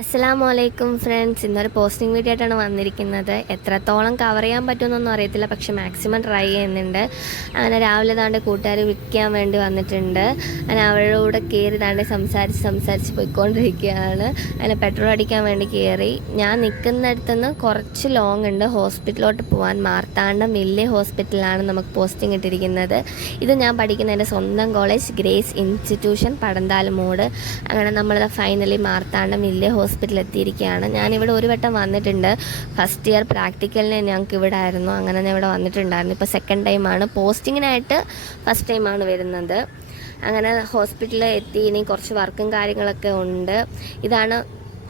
അസ്സലാമലൈക്കും ഫ്രണ്ട്സ്, ഇന്നൊരു posting video ആയിട്ടാണ് വന്നിരിക്കുന്നത്. എത്രത്തോളം കവർ ചെയ്യാൻ പറ്റുമെന്നൊന്നും അറിയത്തില്ല, പക്ഷെ മാക്സിമം ട്രൈ ചെയ്യുന്നുണ്ട്. അങ്ങനെ രാവിലെ താണ്ട് കൂട്ടുകാർ വിളിക്കാൻ വേണ്ടി വന്നിട്ടുണ്ട്. അങ്ങനെ അവരുടെ കൂടെ കയറി താണ്ട് സംസാരിച്ച് പോയിക്കൊണ്ടിരിക്കുകയാണ്. അങ്ങനെ പെട്രോൾ അടിക്കാൻ വേണ്ടി കയറി. ഞാൻ നിൽക്കുന്നിടത്തുനിന്ന് കുറച്ച് ലോങ് ഉണ്ട് ഹോസ്പിറ്റലിലോട്ട് പോകാൻ. മാർത്താണ്ഡം വലിയ ഹോസ്പിറ്റലാണ് നമുക്ക് പോസ്റ്റിംഗ് ഇട്ടിരിക്കുന്നത്. ഇത് ഞാൻ പഠിക്കുന്ന എൻ്റെ സ്വന്തം കോളേജ് ഗ്രേസ് ഇൻസ്റ്റിറ്റ്യൂഷൻ പടന്താലമൂട്. അങ്ങനെ നമ്മളത് ഫൈനലി മാർത്താണ്ഡം വലിയ ഹോസ്പിറ്റലിൽ എത്തിയിരിക്കുകയാണ്. ഞാനിവിടെ ഒരു വട്ടം വന്നിട്ടുണ്ട്. ഫസ്റ്റ് ഇയർ പ്രാക്ടിക്കലിന് ഞങ്ങൾക്ക് ഇവിടെ ആയിരുന്നു. അങ്ങനെ ഞാൻ ഇവിടെ വന്നിട്ടുണ്ടായിരുന്നു. ഇപ്പോൾ സെക്കൻഡ് ടൈമാണ്. പോസ്റ്റിങ്ങിനായിട്ട് ഫസ്റ്റ് ടൈമാണ് വരുന്നത്. അങ്ങനെ ഹോസ്പിറ്റലിൽ എത്തി. ഇനി കുറച്ച് വർക്കും കാര്യങ്ങളൊക്കെ ഉണ്ട്. ഇതാണ്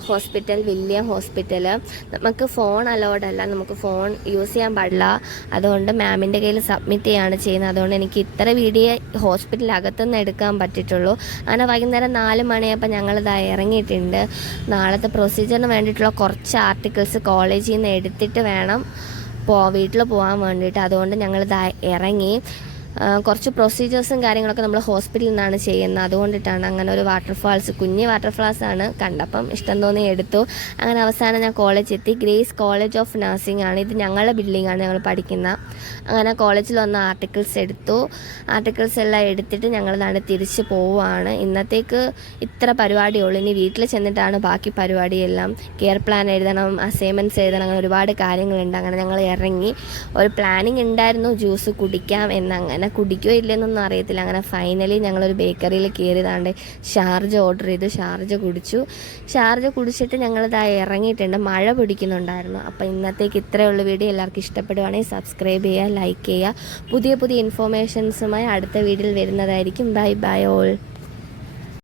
ഹോസ്പിറ്റൽ, വലിയ ഹോസ്പിറ്റൽ. നമുക്ക് ഫോൺ അലൗഡ് അല്ല, നമുക്ക് ഫോൺ യൂസ് ചെയ്യാൻ പാടില്ല. അതുകൊണ്ട് മാമിൻ്റെ കയ്യിൽ സബ്മിറ്റ് ചെയ്യാണ് ചെയ്യുന്നത്. അതുകൊണ്ട് എനിക്ക് ഇത്ര വീഡിയോ ഹോസ്പിറ്റലിനകത്തുനിന്ന് എടുക്കാൻ പറ്റിയിട്ടുള്ളൂ. അങ്ങനെ വൈകുന്നേരം 4 മണിയായപ്പോൾ ഞങ്ങളിതായി ഇറങ്ങിയിട്ടുണ്ട്. നാളത്തെ പ്രൊസീജിയറിന് വേണ്ടിയിട്ടുള്ള കുറച്ച് ആർട്ടിക്കിൾസ് കോളേജിൽ നിന്ന് എടുത്തിട്ട് വേണം വീട്ടിൽ പോകാൻ വേണ്ടിയിട്ട്. അതുകൊണ്ട് ഞങ്ങളിതായി ഇറങ്ങി. കുറച്ച് പ്രൊസീജിയേഴ്സും കാര്യങ്ങളൊക്കെ നമ്മൾ ഹോസ്പിറ്റലിൽ നിന്നാണ് ചെയ്യുന്നത്. അതുകൊണ്ടിട്ടാണ് അങ്ങനെ ഒരു വാട്ടർഫാൾസ്, കുഞ്ഞ് വാട്ടർഫാൾസാണ്, കണ്ടപ്പം ഇഷ്ടം തോന്നി എടുത്തു. അങ്ങനെ അവസാനം ഞാൻ കോളേജ് എത്തി. ഗ്രേസ് കോളേജ് ഓഫ് നഴ്സിംഗ് ആണ്. ഇത് ഞങ്ങളുടെ ബിൽഡിങ്ങാണ് ഞങ്ങൾ പഠിക്കുന്ന. അങ്ങനെ കോളേജിൽ വന്ന ആർട്ടിക്കിൾസ് എടുത്തു. ആർട്ടിക്കിൾസ് എല്ലാം എടുത്തിട്ട് ഞങ്ങൾ തിരിച്ച് പോവുകയാണ്. ഇന്നത്തേക്ക് ഇത്ര പരിപാടിയുള്ളൂ. ഇനി വീട്ടിൽ ചെന്നിട്ടാണ് ബാക്കി പരിപാടിയെല്ലാം. കെയർ പ്ലാൻ എഴുതണം, അസൈൻമെൻറ്റ്സ് എഴുതണം, അങ്ങനെ ഒരുപാട് കാര്യങ്ങളുണ്ട്. അങ്ങനെ ഞങ്ങൾ ഇറങ്ങി. ഒരു പ്ലാനിങ് ഉണ്ടായിരുന്നു ജ്യൂസ് കുടിക്കാം എന്നങ്ങനെ. കുടിക്കോ ഇല്ലെന്നൊന്നും അറിയത്തില്ല. അങ്ങനെ ഫൈനലി ഞങ്ങളൊരു ബേക്കറിയിൽ കയറിയതാണ്ട് ഷാർജ ഓർഡർ ചെയ്തു. ഷാർജ കുടിച്ചിട്ട് ഞങ്ങളിതായി ഇറങ്ങിയിട്ടുണ്ട്. മഴ പിടിക്കുന്നുണ്ടായിരുന്നു. അപ്പോൾ ഇന്നത്തേക്ക് ഇത്രയുള്ള വീഡിയോ എല്ലാവർക്കും ഇഷ്ടപ്പെടുവാണെങ്കിൽ സബ്സ്ക്രൈബ് ചെയ്യുക, ലൈക്ക് ചെയ്യുക. പുതിയ ഇൻഫോർമേഷൻസുമായി അടുത്ത വീഡിയോയിൽ വരുന്നതായിരിക്കും. Bye all.